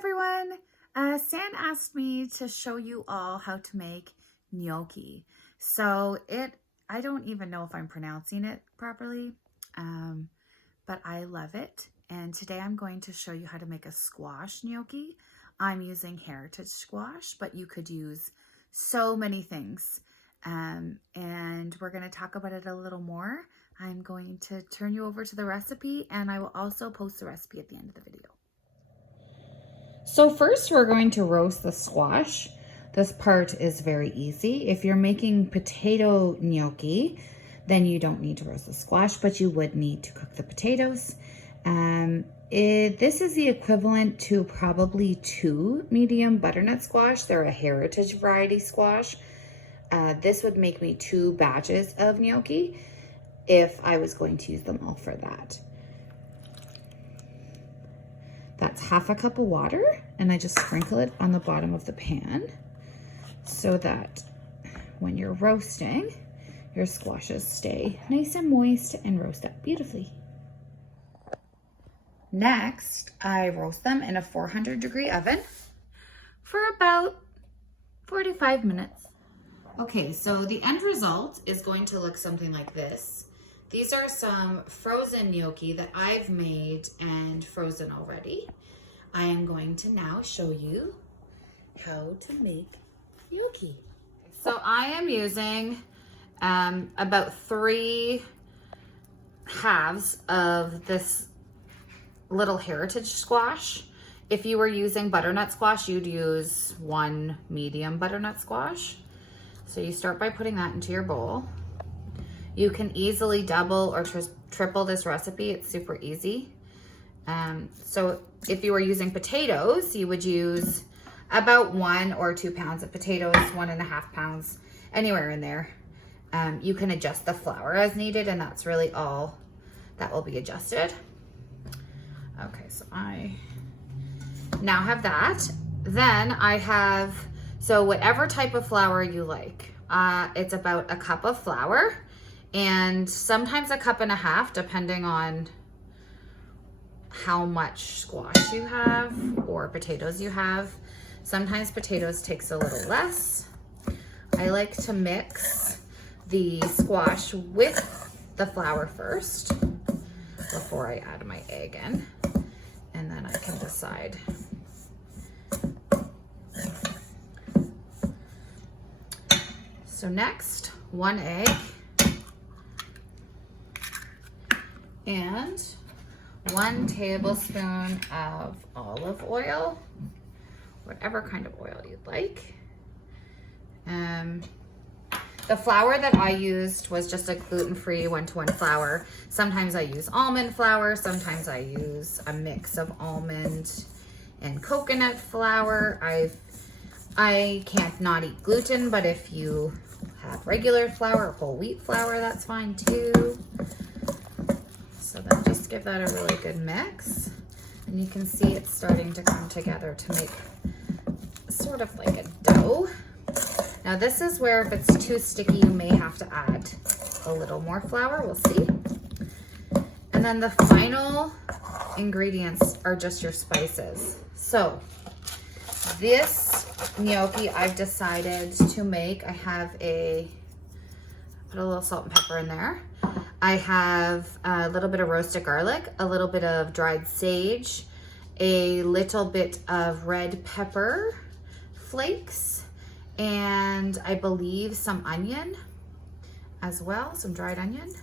everyone. San asked me to show you all how to make gnocchi. I don't even know if I'm pronouncing it properly, but I love it. And today I'm going to show you how to make a squash gnocchi. I'm using heritage squash, but you could use so many things. And we're going to talk about it a little more. I'm going to turn you over to the recipe, and I will also post the recipe at the end of the video. So first we're going to roast the squash. This part is very easy. If you're making potato gnocchi, then you don't need to roast the squash, but you would need to cook the potatoes. This is the equivalent to probably 2 medium butternut squash. They're a heritage variety squash. This would make me 2 batches of gnocchi if I was going to use them all for that. That's half a cup of water, and I just sprinkle it on the bottom of the pan so that when you're roasting, your squashes stay nice and moist and roast up beautifully. Next, I roast them in a 400-degree oven for about 45 minutes. Okay, so the end result is going to look something like this. These are some frozen gnocchi that I've made and frozen already. I am going to now show you how to make gnocchi. So I am using about 3 halves of this little heritage squash. If you were using butternut squash, you'd use 1 medium butternut squash. So you start by putting that into your bowl. You can easily double or triple this recipe. It's super easy. So if you were using potatoes, you would use about 1 or 2 pounds of potatoes, 1.5 pounds, anywhere in there. You can adjust the flour as needed, and that's really all that will be adjusted. Okay, so I now have that. Then I have, so whatever type of flour you like. It's about a cup of flour, and sometimes a cup and a half, depending on how much squash you have or potatoes you have. Sometimes potatoes takes a little less. I like to mix the squash with the flour first before I add my egg in, and then I can decide. So next, 1 egg and 1 tablespoon of olive oil, whatever kind of oil you'd like. The flour that I used was just a gluten-free 1-to-1 flour. Sometimes I use almond flour, sometimes I use a mix of almond and coconut flour. I can't not eat gluten, but if you have regular flour or whole wheat flour, that's fine too. So then just give that a really good mix. And you can see it's starting to come together to make sort of like a dough. Now this is where if it's too sticky, you may have to add a little more flour, we'll see. And then the final ingredients are just your spices. So this gnocchi I've decided to make, I have put a little salt and pepper in there. I have a little bit of roasted garlic, a little bit of dried sage, a little bit of red pepper flakes, and I believe some onion as well, some dried onion.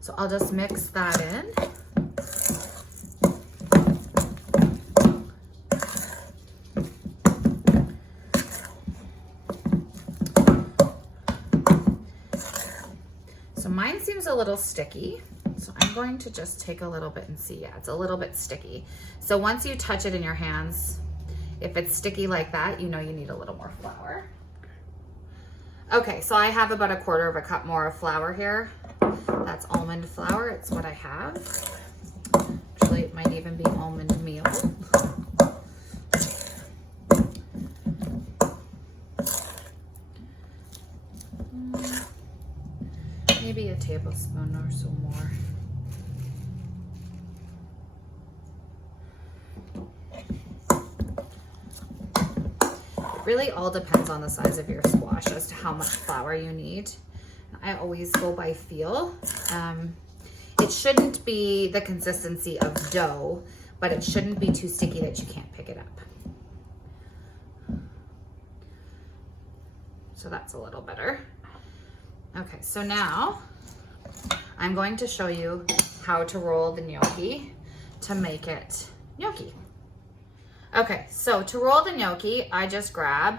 So I'll just mix that in. So mine seems a little sticky, so I'm going to just take a little bit and see. Yeah, it's a little bit sticky. So once you touch it in your hands, if it's sticky like that, you know you need a little more flour. Okay, so I have about 1/4 cup more of flour here. That's almond flour, it's what I have. Actually, it might even be almond meal. Maybe a tablespoon or so more. really all depends on the size of your squash as to how much flour you need. I always go by feel. It shouldn't be the consistency of dough, but it shouldn't be too sticky that you can't pick it up. So that's a little better. Okay, so now I'm going to show you how to roll the gnocchi to make it gnocchi. Okay, so to roll the gnocchi, I just grab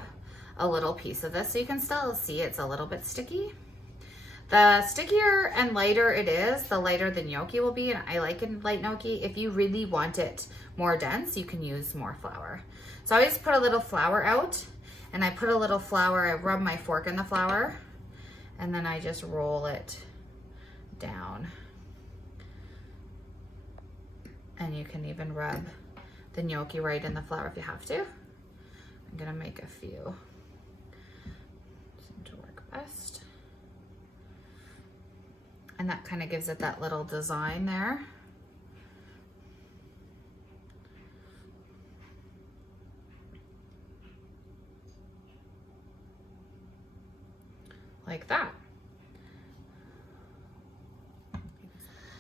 a little piece of this so you can still see it's a little bit sticky. The stickier and lighter it is, the lighter the gnocchi will be, and I like it light gnocchi. If you really want it more dense, you can use more flour. So I always put a little flour out, and I put a little flour, I rub my fork in the flour, and then I just roll it down. And you can even rub the gnocchi right in the flour if you have to. I'm gonna make a few. Seem to work best. And that kind of gives it that little design there. Like that.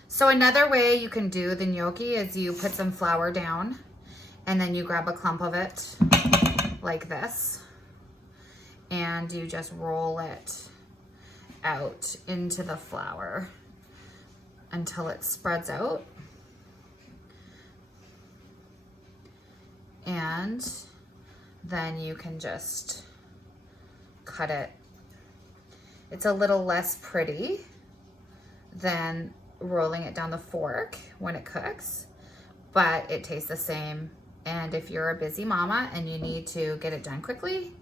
So another way you can do the gnocchi is you put some flour down and then you grab a clump of it like this and you just roll it out into the flour until it spreads out. And then you can just cut it. It's a little less pretty than rolling it down the fork when it cooks, but it tastes the same. And if you're a busy mama and you need to get it done quickly,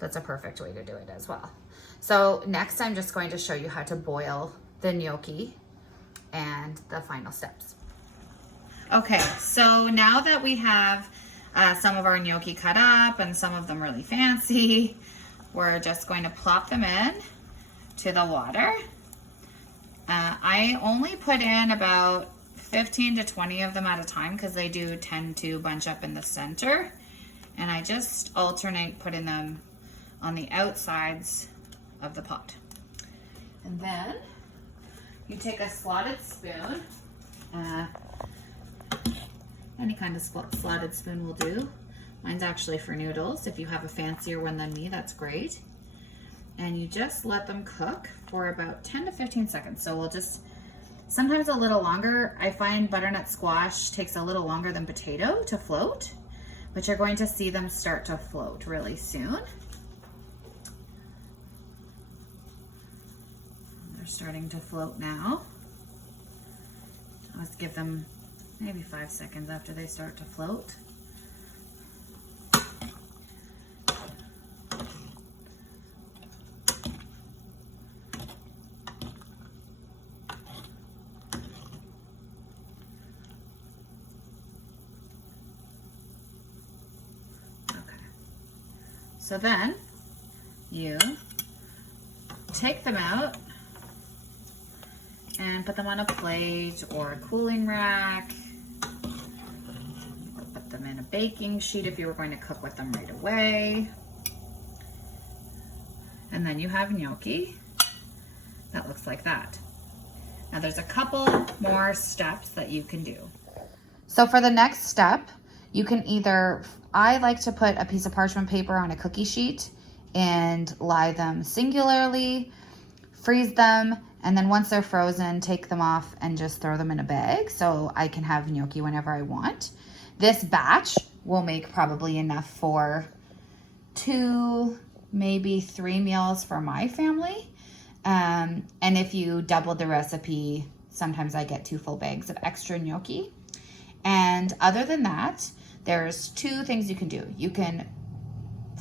that's a perfect way to do it as well. So next I'm just going to show you how to boil the gnocchi and the final steps. Okay, so now that we have some of our gnocchi cut up and some of them really fancy, we're just going to plop them in to the water. I only put in about 15 to 20 of them at a time because they do tend to bunch up in the center. And I just alternate putting them on the outsides of the pot. And then you take a slotted spoon. Any kind of slotted spoon will do. Mine's actually for noodles. If you have a fancier one than me, that's great. And you just let them cook for about 10 to 15 seconds. So we'll just, sometimes a little longer. I find butternut squash takes a little longer than potato to float, but you're going to see them start to float really soon. They're starting to float now. Let's give them maybe 5 seconds after they start to float. So then you take them out and put them on a plate or a cooling rack, or put them in a baking sheet if you were going to cook with them right away. And then you have gnocchi that looks like that. Now there's a couple more steps that you can do. So for the next step, you can either, I like to put a piece of parchment paper on a cookie sheet and lie them singularly, freeze them, and then once they're frozen, take them off and just throw them in a bag so I can have gnocchi whenever I want. This batch will make probably enough for 2, maybe 3 meals for my family. And if you double the recipe, sometimes I get 2 full bags of extra gnocchi. And other than that, there's 2 things you can do. You can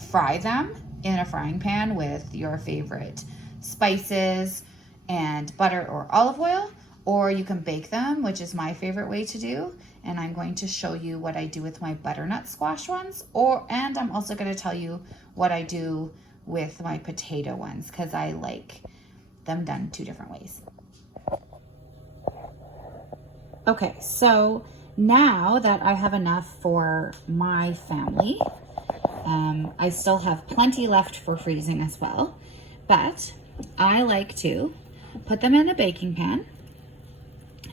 fry them in a frying pan with your favorite spices and butter or olive oil, or you can bake them, which is my favorite way to do. And I'm going to show you what I do with my butternut squash ones, and I'm also going to tell you what I do with my potato ones because I like them done 2 different ways. Okay, so now that I have enough for my family, I still have plenty left for freezing as well, but I like to put them in a baking pan,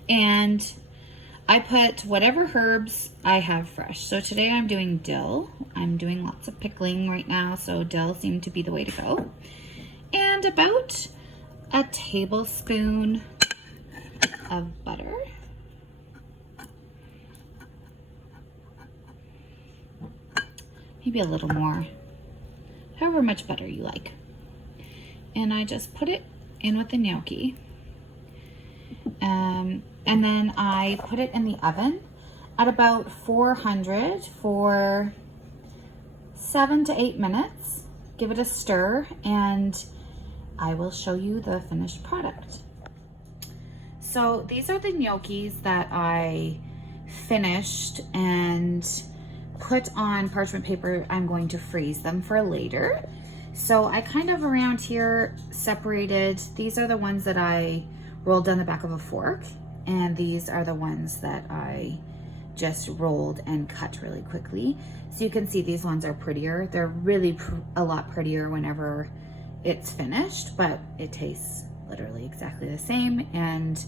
and I put whatever herbs I have fresh. So today I'm doing dill. I'm doing lots of pickling right now, so dill seemed to be the way to go. And about a tablespoon of butter. Maybe a little more, however much butter you like. And I just put it in with the gnocchi. And then I put it in the oven at about 400 for 7 to 8 minutes. Give it a stir and I will show you the finished product. So these are the gnocchis that I finished and put on parchment paper. I'm going to freeze them for later. So I kind of around here separated. These are the ones that I rolled down the back of a fork, and these are the ones that I just rolled and cut really quickly. So you can see these ones are prettier. They're really a lot prettier whenever it's finished, but it tastes literally exactly the same. And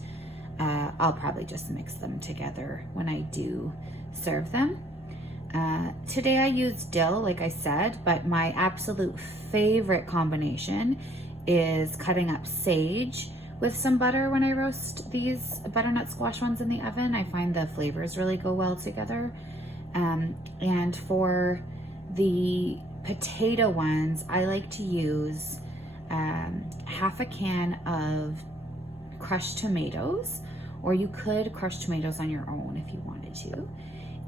I'll probably just mix them together when I do serve them. Today I used dill, like I said, but my absolute favorite combination is cutting up sage with some butter when I roast these butternut squash ones in the oven. I find the flavors really go well together. And for the potato ones, I like to use half a can of crushed tomatoes, or you could crush tomatoes on your own if you wanted to,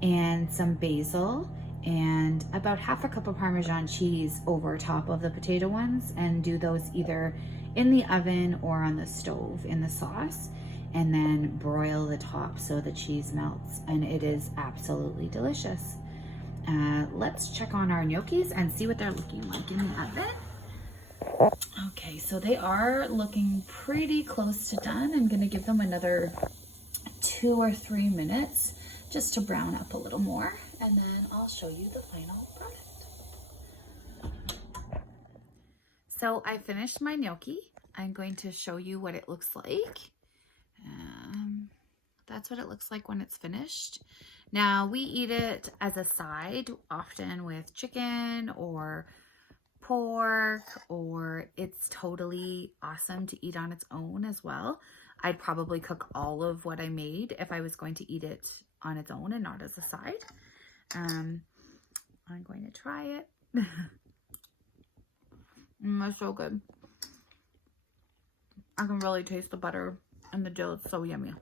and some basil, and about half a cup of Parmesan cheese over top of the potato ones, and do those either in the oven or on the stove in the sauce, and then broil the top so the cheese melts, and it is absolutely delicious. Let's check on our gnocchis and see what they're looking like in the oven. Okay, so they are looking pretty close to done. I'm gonna give them another 2 or 3 minutes just to brown up a little more, and then I'll show you the final product. So I finished my gnocchi. I'm going to show you what it looks like. That's what it looks like when it's finished. Now we eat it as a side, often with chicken or pork, or it's totally awesome to eat on its own as well. I'd probably cook all of what I made if I was going to eat it on its own and not as a side. I'm going to try it. It's so good. I can really taste the butter and the dill. It's so yummy.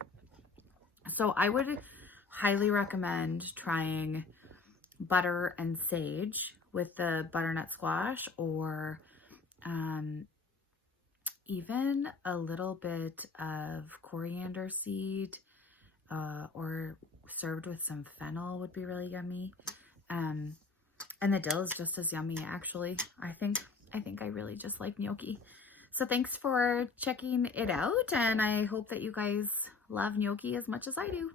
So I would highly recommend trying butter and sage with the butternut squash, or even a little bit of coriander seed, or served with some fennel would be really yummy. And the dill is just as yummy, actually. I think I really just like gnocchi. So thanks for checking it out, and I hope that you guys love gnocchi as much as I do.